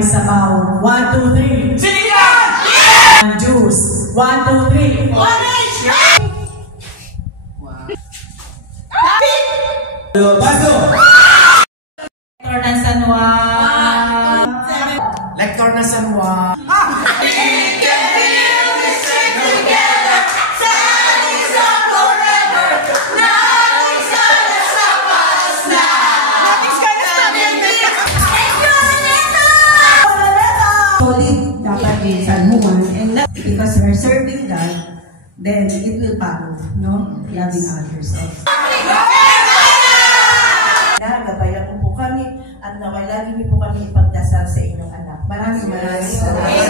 Sabaw. 1, 2, 3. Sinigang! Juice. 1, 2, 3. Orange! Baso! Lektor ng San Juan. Lektor ng San Juan. Solid dapat din San Juan, and not because we're serving God, then it will follow, no? Loving others also. Gabayan po kami at naway lagi niyo po kami ipagdasal sa inyong anak. Maraming salamat.